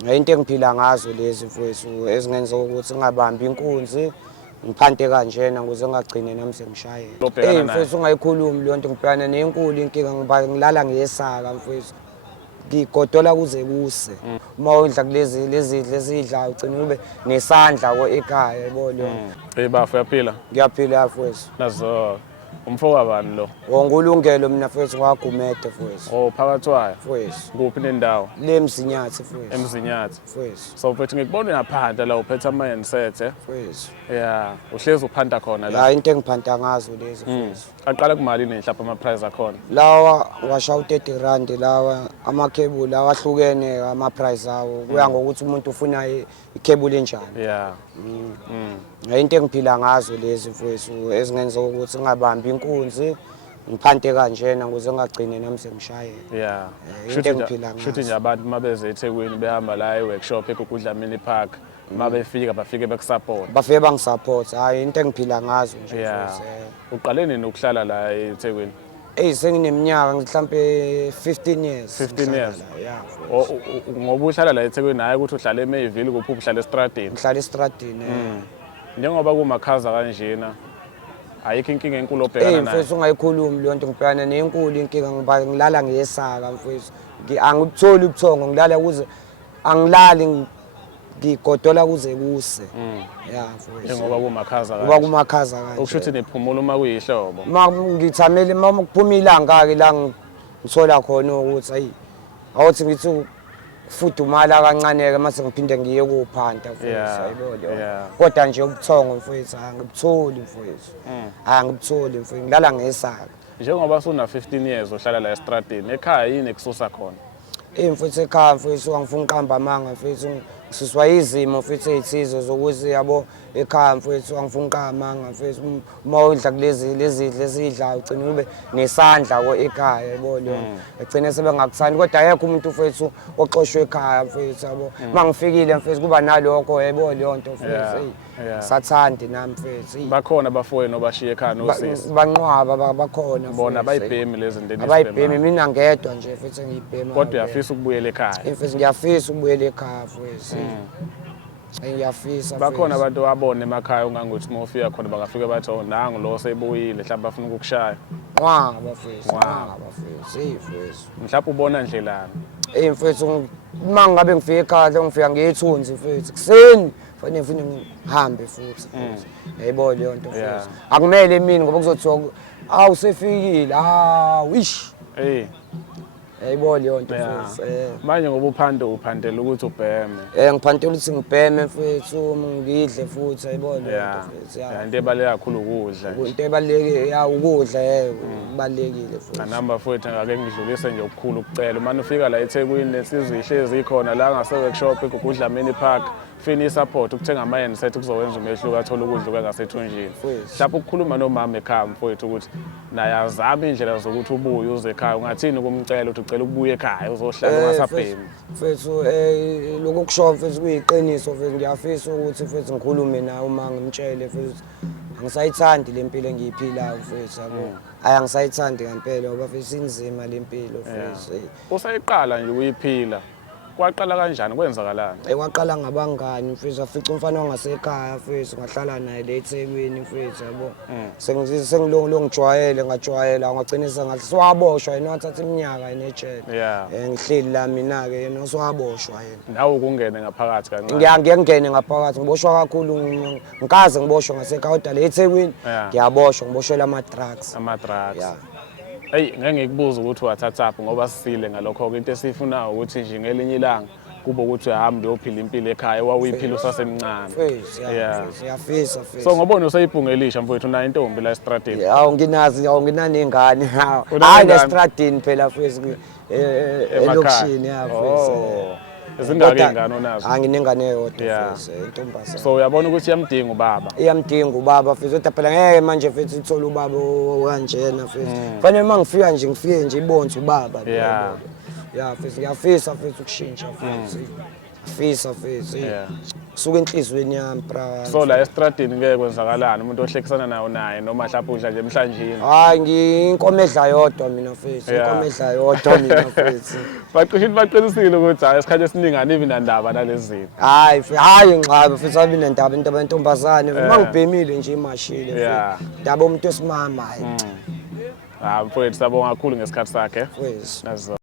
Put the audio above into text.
Into engiphila ngazo lezi mfowethu ezingenza ukuthi ngingabambi inkunzi ngiphante kanjena ukuze ngingagcini nami sengishayela. Mfowethu ungayikhulumi leyo nto ngibhekana nenkulu inkinga ngilala ngiyesaka mfowethu. Ngigodola kuze kuse. Uma udla kulezi lezidlayo ugcina ube nesandla ekhaya yabo leyo. Bafu uyaphila? Ngiyaphila mfowethu. Nazo umfoka bani lo? Ngolungelo mina mfowethu ngagumede mfowethu. Oh phakathi wayo? Mfowethu. Kuphi nendawo? Le Mzinyathi mfowethu. Emzinyathi. Mfowethu. So mfowethu ngikubona uyaphandla la uphethe ama-handset mfowethu. Yeah, uhlezi uphanda khona la. La into engiphanda ngazo lezi mfowethu. Aqala kumalini mhlawumbe ama-price akhona? Lawa washa u-30 rand lawa amakhebula awahlukene ama-price awo kuya ngokuthi umuntu ufuna ikhebula enjani. Yeah. Into engiphila ngazo lezi mfowethu ezingenza ukuthi ngingabambi inkunzi ngiphante kanjena ukuze ngingagcini nami sengishayela. Yeah. Shuthi nje abantu mabeze eThekwini behamba la e-workshop eGugudlamini Park mabefika bafike bekusupport. Bafike bangisupport. Hayi into engiphila ngazo nje mfowethu. Uqale nini ukuhlala la eThekwini? Sengineminyaka mhlambe 15 years. 15 years. Yeah. Ngoba uhlala la eThekwini hayi ukuthi uhlala eMayville kuphi uhlala estradini. Ngihlala estradini. Njengoba kumakhaza kanjena ayikho inkinga enkulu obhekana nayo. Mfowethu ungayikhulumi leyo nto ngibhekana nenkulu inkinga ngilala ngiyesaka mfowethu. Angikutholi ubuthongo ngilala kuze angilali ngigodola kuze kuse. Yeah mfowethu. Njengoba kumakhaza kanje. Ngoba kumakhaza kanje. Ukushuthi niphumula uma kuyihlobo. Ngithamele uma kuphuma ilanga ke la ngithola khona ukuthi hayi awuthi ngithi fudumala kancane ke mase ngiphinde ngiye kuphanda mfowethu ayibona. Kodwa nje ubuthongo mfowethu angibutholi mfowethu. Angibutholi mfowethu ngilala ngesaka. Njengoba suna 15 years uhlala la estradini ekhaya yini ekususa khona? Mfowethu ekhaya mfowethu angifuni uqamba amanga mfowethu ngisuswa izimo mfowethu ezithizo zokuthi yabo ekhaya mfowethu angifuni uqamba amanga mfowethu uma udla kulezi lezidlayo ugcina ube nesandla ekhaya yabo leyo. Egcine sebengakuthandi kodwa ayekho umuntu mfowethu oxoshwe ekhaya mfowethu yabo. Mangifikile mfowethu kuba nalokho yabo leyo nto mfowethu. Sathandi nami mfowethu. Bakhona abafowenu obashiya ekhaya nosisi. Banqwaba bakhona. Bona abayibhemi lezi zinto abayibhemi mina ngedwa nje mfowethu ngiyibhema. Kodwa uyafisa ukubuyela ekhaya? Mfowethu ngiyafisa ukubuyela ekhaya mfowethu. Ngiyafisa. Bakhona abantu abone emakhaya ungangothi uma ufika khona bangafika bathi oh nangu lo sebuyile mhlawumbe bafuna ukukushaya. Mfowethu. Mfowethu. Mhlawumbe ubona ndlelani? Mfowethu uma ngabe ngifika ekhaya ngifika ngiyithunzi mfowethu kuseni fanele ngihambe futhi. Yayibona leyo nto mfowethu. Akumele mina ngoba kuzothiwa awusefikile wish. Yayibona leyo nto mfowethu. Manje ngoba uphandela ukuthi ubheme. Ngiphantela ukuthi ngibheme mfowethu ngidle futhi yayibona leyo nto mfowethu. Into ebaleka kakhulu ukudla nje. Into ebalekile ukudla kubalekile futhi. Namba futhi ngake ngidlulise nje okukhulu ukucela manje ufika la eThekwini lesizwe ihlezi ikhona la ngase workshop eGugudlamini Park fini isupport ukuthenga ama-handset kuzowenza umehluko athola ukudla ngasethunjini. Mhlawumbe ukukhuluma nomama ekhaya mfowethu ukuthi naye azame indlela zokuthi ubuye uze ekhaya ungathini ukumcela ukuthi ucela ukubuya ekhaya uzohlala ungasabhemi. Mfowethu lokho kusho mfowethu kuyiqiniso mfowethu ngiyafisa ukuthi mfowethu ngikhulume naye uma ngimtshele mfowethu angisayithandi le mpilo engiyiphilayo mfowethu yabo. Angisayithandi ngempela ngoba mfowethu inzima le mpilo mfowethu. Usayiqala nje ukuyiphila. Kwaqala kanjani kwenzakalani? Kwaqala ngabangani mfowethu afica umfana wangasekhaya mfowethu ngahlala naye le eThekwini mfowethu yabo. Sengilongo ngijwayele ngajwayela ngagcina sengathi siwaboshwa yena wathatha iminyaka enejele. Ngihleli la mina ke yena siwaboshwa yena. Nawe ukungene ngaphakathi kancane. Ngiyangene ngaphakathi ngiboshwa kakhulu ngikaze ngiboshwa ngasekhaya kodwa le eThekwini ngiyaboshwa ngiboshelwa ama-drugs. Ama-drugs. Hey ngeke ngikubuza ukuthi wathathaphi ngoba sisile ngalokho into esifunayo ukuthi nje ngelinye ilanga kube ukuthi uyahambe uyophila impilo ekhaya wawiphila usasemncane. Siyafisa. So ngobona usayibhungelisha mfowethu una intombi la estradini. Nginazi nginanengane. Hayi la estradini phela mfowethu elokishini mfowethu. Izingaki ingane onazo? Nginengane eyodwa mfowethu intombazana. So uyabona ukuthi iyamdinga ubaba? Iyamdinga ubaba mfowethu kodwa phela ngeke manje mfowethu ithole ubaba kanjena mfowethu. Kufanele mangifika nje ngifike nje ibonze ubaba. Mfowethu ngiyafisa mfowethu ukushintsha mfowethu. Ngiyafisa mfowethu. kusuka enhlizweni yami bra. So la estradini ke kwenzakalani umuntu ohlekisana naye noma mhlawumbe udla nje emhlanjeni? Hayi ngiyinkomo edla yodwa mina mfethu, inkomo edla yodwa mina mfethu. Bacishe baqinisile ukuthi hayi isikhathi esiningi anibi nandaba nalezi zinto. Hayi ngxaba mfethu abi nendaba into abentombazane. Uma ngibhemile nje imashile mfethu. Ndaba umuntu esimama hayi. Mfowethu sabonga kakhulu ngesikhathi sakhe. Mfethu.